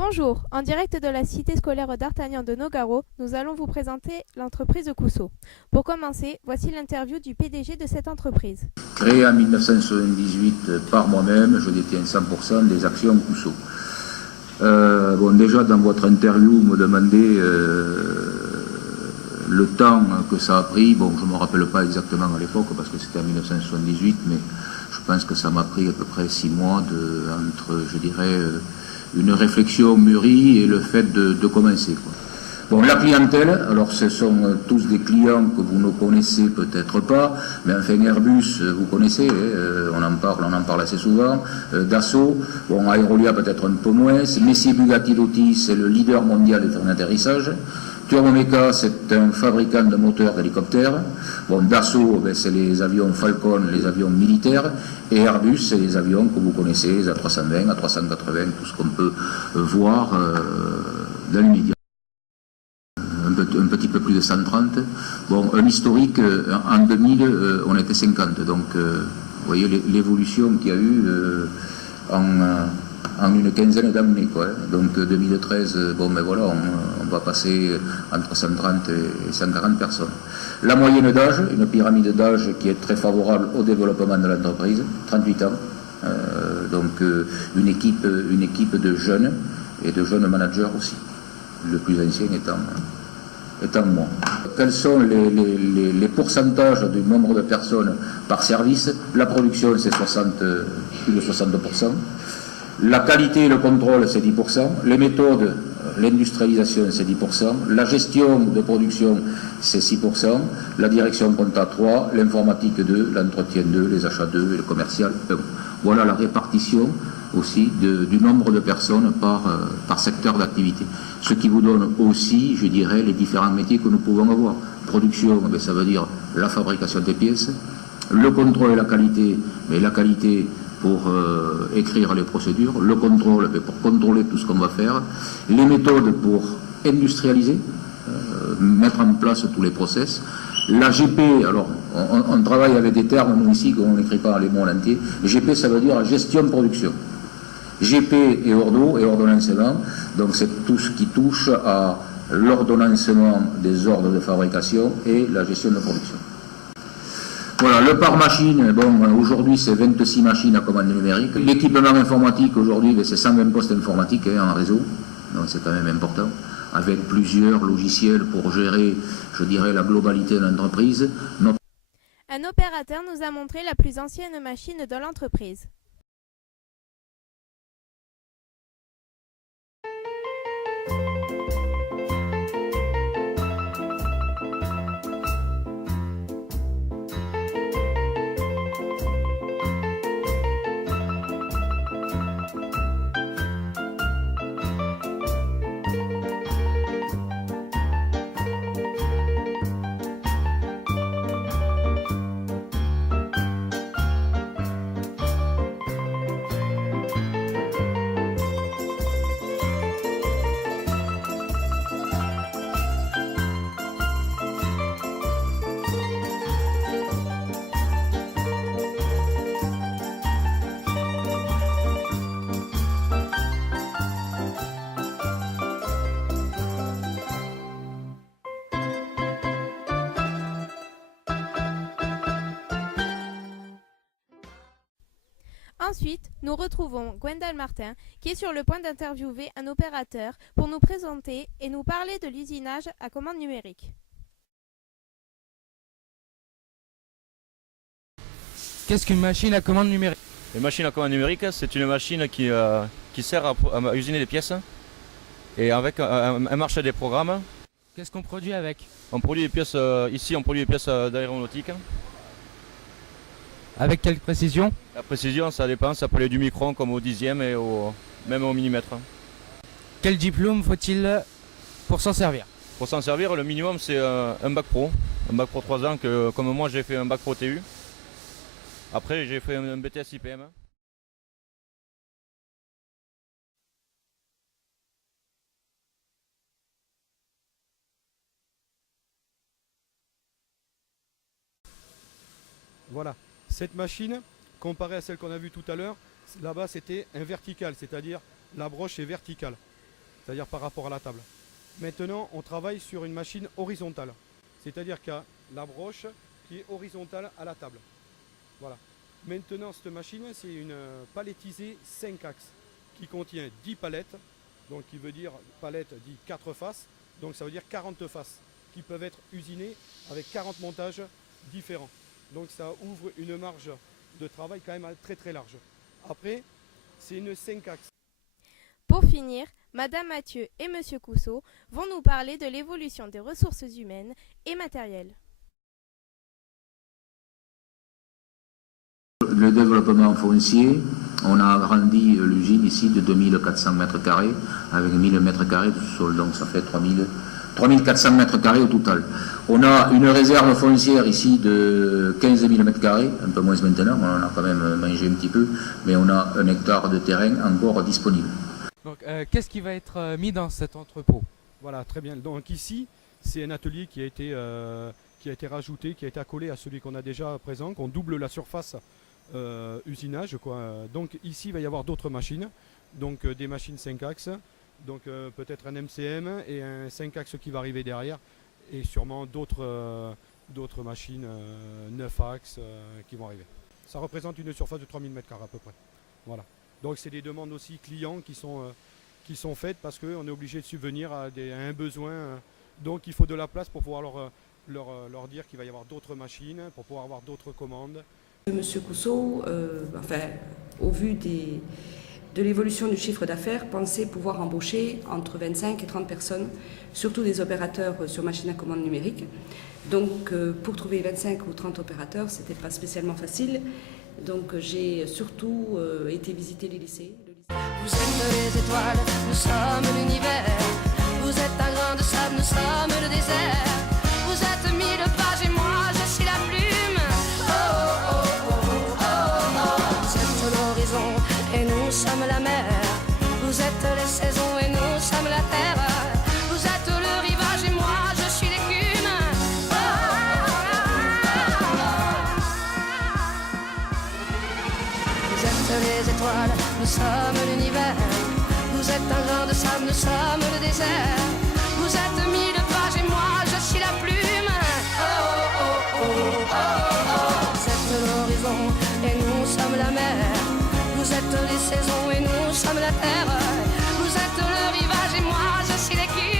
Bonjour, en direct de la cité scolaire d'Artagnan de Nogaro, nous allons vous présenter l'entreprise Cousseau. Pour commencer, voici l'interview du PDG de cette entreprise. Créé en 1978 par moi-même, je détiens 100% des actions Cousseau. Déjà dans votre interview, vous me demandez le temps que ça a pris. Bon, je ne me rappelle pas exactement à l'époque parce que c'était en 1978, mais je pense que ça m'a pris à peu près 6 mois entre, je dirais, une réflexion mûrie et le fait de commencer, quoi. Bon, la clientèle, alors ce sont tous des clients que vous ne connaissez peut-être pas, mais enfin Airbus, vous connaissez, on en parle assez souvent, Dassault, bon, Aerolia peut-être un peu moins, Messier Bugatti Lotti, c'est le leader mondial des trains d'atterrissage, Turbomeca, c'est un fabricant de moteurs d'hélicoptères, bon, Dassault, c'est les avions Falcon, les avions militaires, et Airbus, c'est les avions que vous connaissez, les A320, A380, tout ce qu'on peut voir dans les médias. Un petit peu plus de 130. Bon, un historique, en 2000, on était 50. Donc, vous voyez l'évolution qu'il y a eu en une quinzaine d'années, quoi. Donc, 2013, bon, ben voilà, on va passer entre 130 et 140 personnes. La moyenne d'âge, une pyramide d'âge qui est très favorable au développement de l'entreprise, 38 ans. Donc, une équipe de jeunes et de jeunes managers aussi. Le plus ancien étant moi. Quels sont les pourcentages du nombre de personnes par service? La production, c'est plus de 60%. La qualité et le contrôle, c'est 10%. Les méthodes, l'industrialisation, c'est 10%. La gestion de production, c'est 6%. La direction compta 3%. L'informatique 2%. L'entretien 2%. Les achats 2%. Et le commercial 1%. Voilà la répartition aussi du nombre de personnes par secteur d'activité. Ce qui vous donne aussi, je dirais, les différents métiers que nous pouvons avoir. Production, ça veut dire la fabrication des pièces, le contrôle et la qualité, mais la qualité pour écrire les procédures, le contrôle pour contrôler tout ce qu'on va faire, les méthodes pour industrialiser, mettre en place tous les process. La GP, alors on travaille avec des termes, nous ici, qu'on n'écrit pas les mots en entier. GP, ça veut dire gestion de production. GP et ordo et ordonnancement, donc c'est tout ce qui touche à l'ordonnancement des ordres de fabrication et la gestion de production. Voilà, le par machine, bon, aujourd'hui c'est 26 machines à commande numérique. L'équipement informatique aujourd'hui, c'est 120 postes informatiques en réseau, donc c'est quand même important, avec plusieurs logiciels pour gérer, je dirais, la globalité de l'entreprise. Un opérateur nous a montré la plus ancienne machine de l'entreprise. Ensuite, nous retrouvons Gwendal Martin qui est sur le point d'interviewer un opérateur pour nous présenter et nous parler de l'usinage à commande numérique. Qu'est-ce qu'une machine à commande numérique? Une machine à commande numérique, c'est une machine qui sert à usiner des pièces et avec un marché des programmes. Qu'est-ce qu'on produit avec? On produit des pièces, ici on produit des pièces d'aéronautique. Avec quelle précision? La précision, ça dépend, ça peut aller du micron comme au dixième et même au millimètre. Quel diplôme faut-il pour s'en servir? Pour s'en servir, le minimum c'est un bac pro. Un bac pro 3 ans, que comme moi j'ai fait un bac pro TU. Après j'ai fait un BTS IPM. Voilà, cette machine, comparée à celle qu'on a vue tout à l'heure, là-bas c'était un vertical, c'est-à-dire la broche est verticale. c'est-à-dire par rapport à la table. Maintenant, on travaille sur une machine horizontale, c'est-à-dire qu'il y a la broche qui est horizontale à la table. Voilà. Maintenant, cette machine, c'est une palettisée 5 axes qui contient 10 palettes, donc qui veut dire palette dit 4 faces, donc ça veut dire 40 faces qui peuvent être usinées avec 40 montages différents. Donc ça ouvre une marge de travail quand même très très large. Après, c'est une 5 axes. Pour finir, Madame Mathieu et Monsieur Cousseau vont nous parler de l'évolution des ressources humaines et matérielles. Le développement foncier, on a agrandi l'usine ici de 2400 mètres carrés avec 1000 mètres carrés de sous-sol, donc ça fait 3400 mètres carrés au total. On a une réserve foncière ici de 15 000 mètres carrés, un peu moins maintenant, on en a quand même mangé un petit peu, mais on a 1 hectare de terrain encore disponible. Donc, qu'est-ce qui va être mis dans cet entrepôt? Voilà, très bien. Donc ici, c'est un atelier qui a été rajouté, qui a été accolé à celui qu'on a déjà présent, qu'on double la surface usinage, quoi. Donc ici, il va y avoir d'autres machines, donc des machines 5 axes, donc peut-être un MCM et un 5 axes qui va arriver derrière, et sûrement d'autres machines 9 axes qui vont arriver. Ça représente une surface de 3000 m² à peu près. Voilà. Donc c'est des demandes aussi clients qui sont faites parce qu'on est obligé de subvenir à un besoin. Donc il faut de la place pour pouvoir leur dire qu'il va y avoir d'autres machines, pour pouvoir avoir d'autres commandes. Monsieur Cousseau, au vu de l'évolution du chiffre d'affaires, pensait pouvoir embaucher entre 25 et 30 personnes, surtout des opérateurs sur machine à commande numérique. Donc pour trouver 25 ou 30 opérateurs, ce n'était pas spécialement facile. Donc j'ai surtout été visiter les lycées. Vous êtes les étoiles, nous sommes l'univers. Vous êtes un grain de sable, nous sommes le désert. Vous êtes 1000 pages et moi je suis la plume. Oh, oh, oh, oh, oh, oh. Vous êtes l'horizon et nous sommes la mer. Vous êtes les saisons et nous sommes la terre. Vous êtes le rivage et moi je suis l'écume. Oh, oh, oh, oh. Vous êtes les étoiles, nous sommes l'univers. Vous êtes un grain de sable, nous sommes le désert. Vous êtes 1000 pages et moi je suis la plume. Oh, oh, oh, oh, oh, oh. Vous êtes l'horizon et nous sommes la mer. Vous êtes les saisons et nous sommes la terre. Vous êtes le rivage et moi je suis l'équipe.